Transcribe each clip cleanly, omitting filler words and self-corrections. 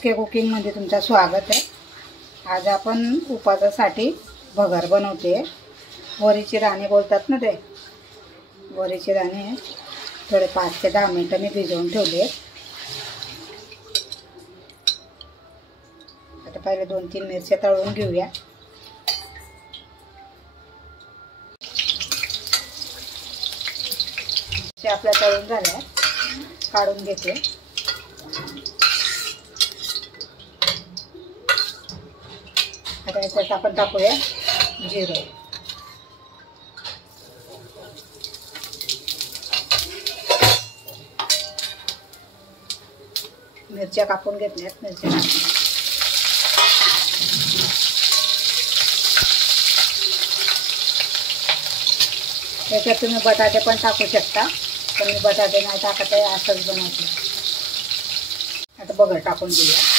SK कुकिंगमध्ये तुमचं स्वागत आहे। आज आपण उपवासासाठी भगर बनवते। वरीचे दाणे बोलतात ना ते, वरीचे दाणे थोडे 5 ते 10 मिनिटं मी भिजवून ठेवले। आता पहिले 2-3 मिरच्या तळून घेऊया। ते आपल्या तळून झाल्या, काढून घेते। आता याच्यात आपण टाकूया जिरे, मिरच्या कापून घेतल्यात। मिरच्या याच्यात तुम्ही बटाटे पण टाकू शकता, पण मी बटाटे नाही टाकत आहे, असंच बनवते। आता भगर टाकून घेऊया।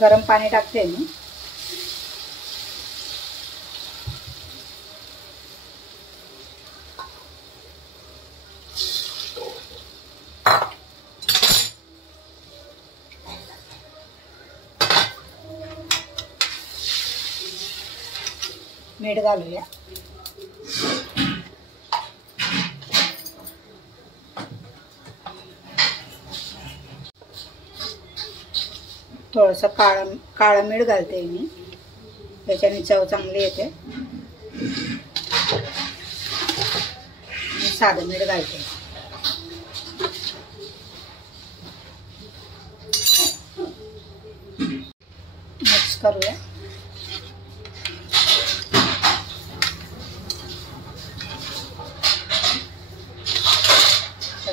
गरम पाणी टाकते मी। मीठ घालूया। थोडंसं काळं मीठ घालते मी, त्याच्याने चव चांगली येते। साधं मीठ घालते। मिक्स करूया।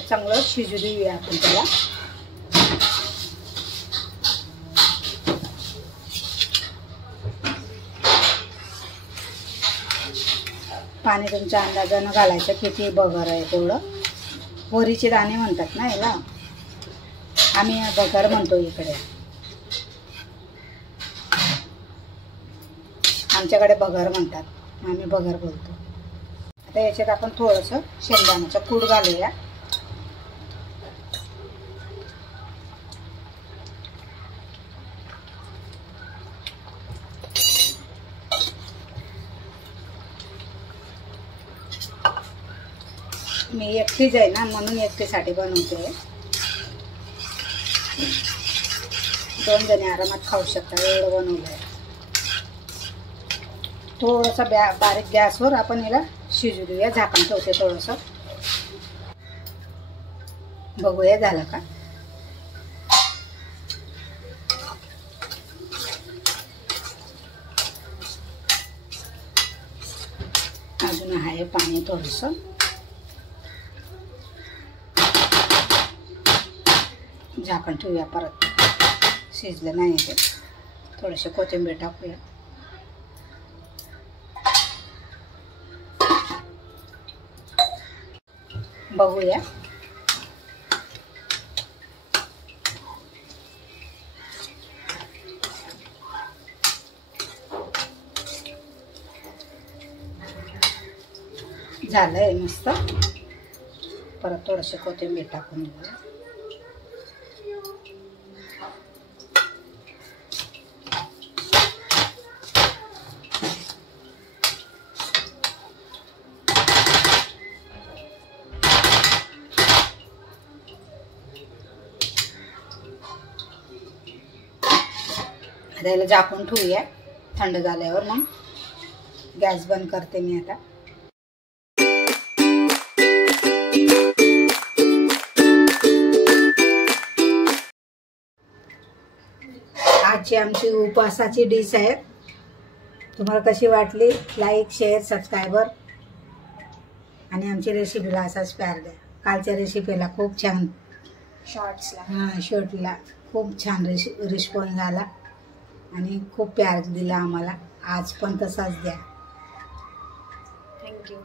चांगलं शिजू देऊया आपण त्याला। पाणी तुमच्या अंदाजानं घालायचं, किती भगर आहे तेवढं। वरीचे दाणे म्हणतात ना याला, आम्ही भगर म्हणतो इकडे, आमच्याकडे भगर म्हणतात, आम्ही भगर बोलतो। आता याच्यात आपण थोडंसं शेंगदाण्याचं कूट घालूया। मी एकटीच आहे ना, म्हणून एकटीसाठी बनवते। 2 जणी आरामात खाऊ शकता, एवढं बनवलं आहे। थोडंसं बारीक गॅसवर आपण याला शिजू देऊया। झाकण ठेवते थोडंसं, बघूया झालं का। अजून आहे पाणी थोडंसं। झाकण ठेवूया, परत शिजलं नाही ते। थोडीशी कोथिंबीर टाकूया। बघूया। झालंय मस्त। परत थोडीशी कोथिंबीर टाकून घेऊया। याला झाकून ठेवूया, थंड झाल्यावर मग गॅस बंद करते मी आता। आजची आमची उपवासाची डिश आहे। तुम्हाला कशी वाटली? लाईक, शेअर, सबस्क्रायबर आणि आमची रेसिपीला असाच प्यार द्या। कालच्या रेसिपीला खूप छान शॉर्ट्सला खूप छान रिस्पॉन्स झाला आणि खूप प्यार दिला आम्हाला। आज पण तसाच द्या। थँक्यू।